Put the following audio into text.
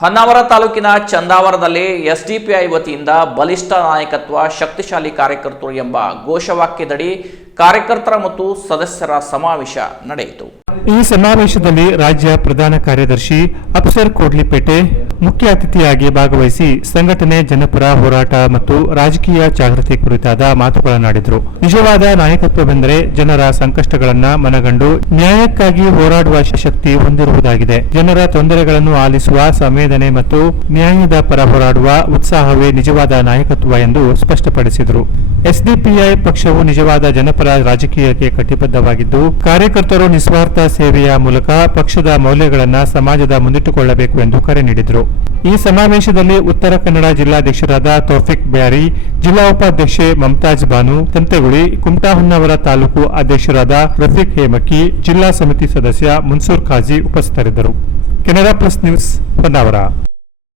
ಹೊನ್ನಾವರ ತಾಲೂಕಿನ ಚಂದಾವರದಲ್ಲಿ ಎಸ್ಡಿಪಿಐ ವತಿಯಿಂದ ಬಲಿಷ್ಠ ನಾಯಕತ್ವ ಶಕ್ತಿಶಾಲಿ ಕಾರ್ಯಕರ್ತರು ಎಂಬ ಘೋಷವಾಕ್ಯದಡಿ ಕಾರ್ಯಕರ್ತರ ಮತ್ತು ಸದಸ್ಯರ ಸಮಾವೇಶ ನಡೆಯಿತು. ಈ ಸಮಾವೇಶದಲ್ಲಿ ರಾಜ್ಯ ಪ್ರಧಾನ ಕಾರ್ಯದರ್ಶಿ ಅಪ್ಸರ್ ಕೋಡ್ಲಿಪೇಟೆ ಮುಖ್ಯ ಅತಿಥಿಯಾಗಿ ಭಾಗವಹಿಸಿ ಸಂಘಟನೆ ಜನಪರ ಹೋರಾಟ ಮತ್ತು ರಾಜಕೀಯ ಜಾಗೃತಿ ಕುರಿತಾದ ಮಾತುಗಳನ್ನಾಡಿದರು. ನಿಜವಾದ ನಾಯಕತ್ವವೆಂದರೆ ಜನರ ಸಂಕಷ್ಟಗಳನ್ನ ಮನಗಂಡು ನ್ಯಾಯಕ್ಕಾಗಿ ಹೋರಾಡುವ ಶಕ್ತಿ ಹೊಂದಿರುವುದಾಗಿದೆ. ಜನರ ತೊಂದರೆಗಳನ್ನು ಆಲಿಸುವ ಸಂವೇದನೆ ಮತ್ತು ನ್ಯಾಯದ ಪರ ಹೋರಾಡುವ ಉತ್ಸಾಹವೇ ನಿಜವಾದ ನಾಯಕತ್ವ ಎಂದು ಸ್ಪಷ್ಟಪಡಿಸಿದರು. ಎಸ್ಡಿಪಿಐ ಪಕ್ಷವು ನಿಜವಾದ ಜನಪರ ರಾಜಕೀಯಕ್ಕೆ ಕಟಿಬದ್ಧವಾಗಿದ್ದು, ಕಾರ್ಯಕರ್ತರು ನಿಸ್ವಾರ್ಥ ಸೇವೆಯ ಮೂಲಕ ಪಕ್ಷದ ಮೌಲ್ಯಗಳನ್ನು ಸಮಾಜದ ಮುಂದಿಟ್ಟುಕೊಳ್ಳಬೇಕು ಎಂದು ಕರೆ ನೀಡಿದರು. ಈ ಸಮಾವೇಶದಲ್ಲಿ ಉತ್ತರ ಕನ್ನಡ ಜಿಲ್ಲಾಧ್ಯಕ್ಷರಾದ ತೋಫಿಕ್ ಬ್ಯಾರಿ, ಜಿಲ್ಲಾ ಉಪಾಧ್ಯಕ್ಷೆ ಮಮತಾಜ್ ಬಾನು, ತಂತೆಗುಳಿ ಕುಮಟಾ ಹೊನ್ನಾವರ ತಾಲೂಕು ಅಧ್ಯಕ್ಷರಾದ ರಫೀಕ್ ಹೇಮಕ್ಕಿ, ಜಿಲ್ಲಾ ಸಮಿತಿ ಸದಸ್ಯ ಮುನ್ಸೂರ್ ಖಾಜಿ ಉಪಸ್ಥಿತರಿದ್ದರು. Canara plus news, Honnavar.